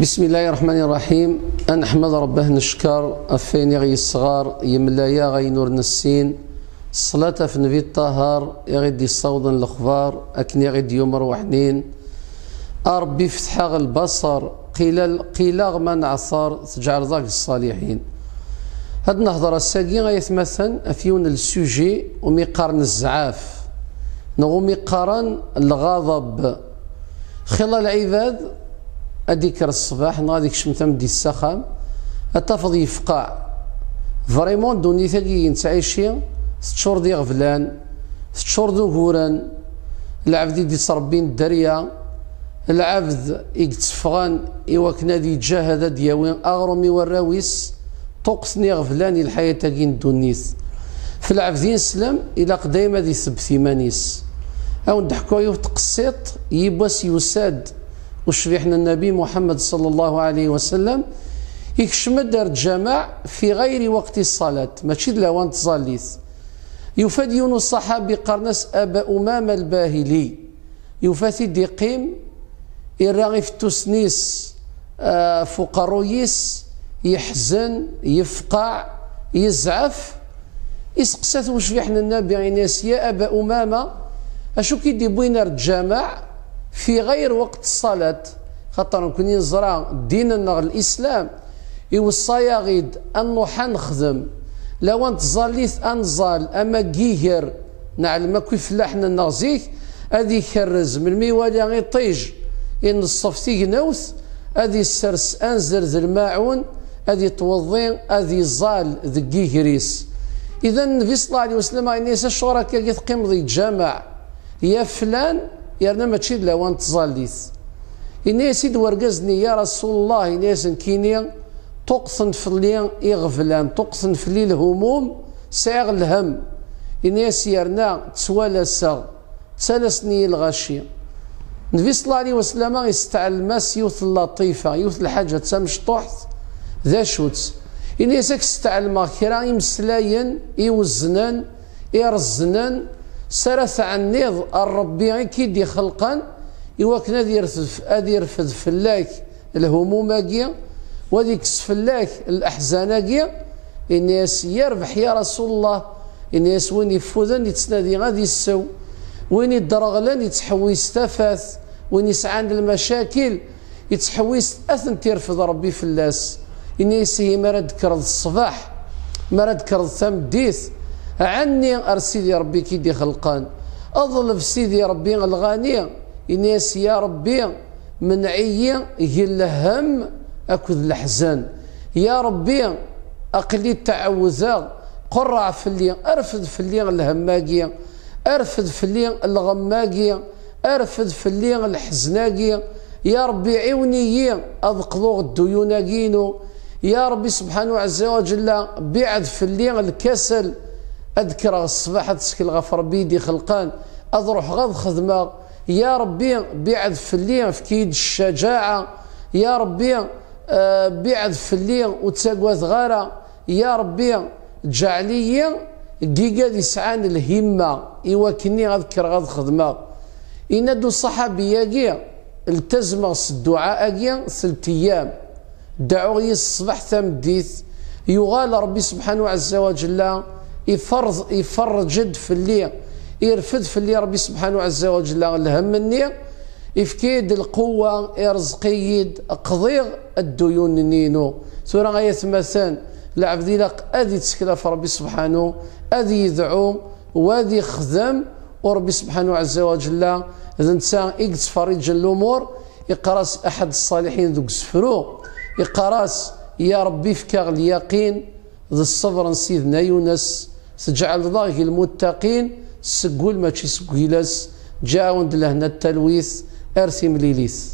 بسم الله الرحمن الرحيم. نحمد ربه نشكر أفيني غي الصغار يملايا غي نور نسين الصلاة في نبي الطهار يغدي صودا الأخبار أكني غدي يوم روحنين ربي فتح البصر قيل غما نعصر تجعل ذاك الصالحين. هاد نهضر الساقي غيتمثل أفيون السوجي وميقارن الزعاف نغو ميقارن الغضب خلال العباد أديكر الصباح نغاديك شمتم دي السخام أتفض يفقع فريمون دوني ثاقي نتعيشي ستشور دي غفلان ستشور دو غوران العبد دي صربين الدريا العبد يتفغان إواكنا دي جاهد دياوين أغرمي والراويس طقسني غفلاني الحياة تاقين دونيث في العبدين سلام إلى قدايما دي سبثيمانيس أو ندحكو يتقسيط يباس يساد وشريحنا النبي محمد صلى الله عليه وسلم يكشم دار الجماع في غير وقت الصلاة ماشي لوان تزاليث يفاد يونس الصحابي قرنس أبا أمامة الباهلي يفاتي ديقيم إراغي في تسنيس فقرويس يحزن يفقع يزعف يسقسات وشريحنا النبي يناس يا أبا أمامة أشو كي دي بوينار الجماع في غير وقت الصلاة خاطر نكون نزرع ديننا الإسلام يوصايا غيد أنو حنخدم لو أنت زاليث أنزال أما جيهر نعلم كيف لحنا نغزيك أدي كرز من الميوالي غير طيج إن الصفتي نوث أدي السرس أنزل ذي الماعون أدي توضين أدي زال ذي جيهريس إذا النبي صلى الله عليه وسلم ينسى الشركاء يتقيم ذي الجامع يا فلان يرنا ماشي لوان تزاليث إني سيد ورقزني يا رسول الله إناس كيني تقصن في الليل يغفلان تقصن في الليل الهموم ساغ الهم إناس يرنا تسوالسا تسالسني الغاشي النبي صلى الله عليه وسلم يستعلم يوث اللطيفة يوث الحاجة تمشطوحت ذا شوت إناس يستعلم كرا يمسلاين يوزنان يرزنان سرث عن نيض الربي كيدي خلقا يوكنا ادي يرفد فلاك الهموماكيا وذيك فلاك الاحزان الناس يربح يا رسول الله الناس وين يفوذن يتسنادي غادي يسو وين يدرغلن يتحويس تفاث وين يسعان المشاكل يتحويس اثن تيرفض ربي فلاس الناس هي مرد كرض الصباح مرد كرض ثمديث عني أرسيدي ربي كيدي خلقان أظلف سيدي ربي الغاني إناس يا ربي منعي يجل هم أكذ الأحزان يا ربي أقلي التعوذا قرع في الليل أرفد في الليل الهماقية أرفد في الليل الغماقية أرفد في الليل الحزناقية يا ربي عوني أذقضوغ الديوناقينو يا ربي سبحانه عز وجل بعد في الليل الكسل أذكر الصباح تسكن غفر بيدي خلقان أضروح غض خدمة يا ربي بعد في الليل في كيد الشجاعة يا ربي بعد في الليل وتساقوات غارة يا ربي جعلي جيجا دي سعان الهمة إيواكني أذكر غض خدمة إندو الصحابي يجي التزم الدعاء أجي 3 أيام دعوه الصباح ثمديث يغال ربي سبحانه عز وجل يفرجد في الليل يرفد في الليل ربي سبحانه عز وجل الهم النية يفكيد القوة يرزقيد قضيغ الديون نينو ثورة غاية مثلا العبد لك أدي تسكلا في ربي سبحانه أدي يدعو وأدي يخدم وربي سبحانه عز وجل إذا نسان إقت فريج الأمور يقراس أحد الصالحين ذوك سفرو يقراس يا ربي فكاغ اليقين ذا الصبر سيدنا يونس تجعل ضاغي المتقين سقول ما تشي سقيلس جاوند لهنا التلويث ارثي مليليث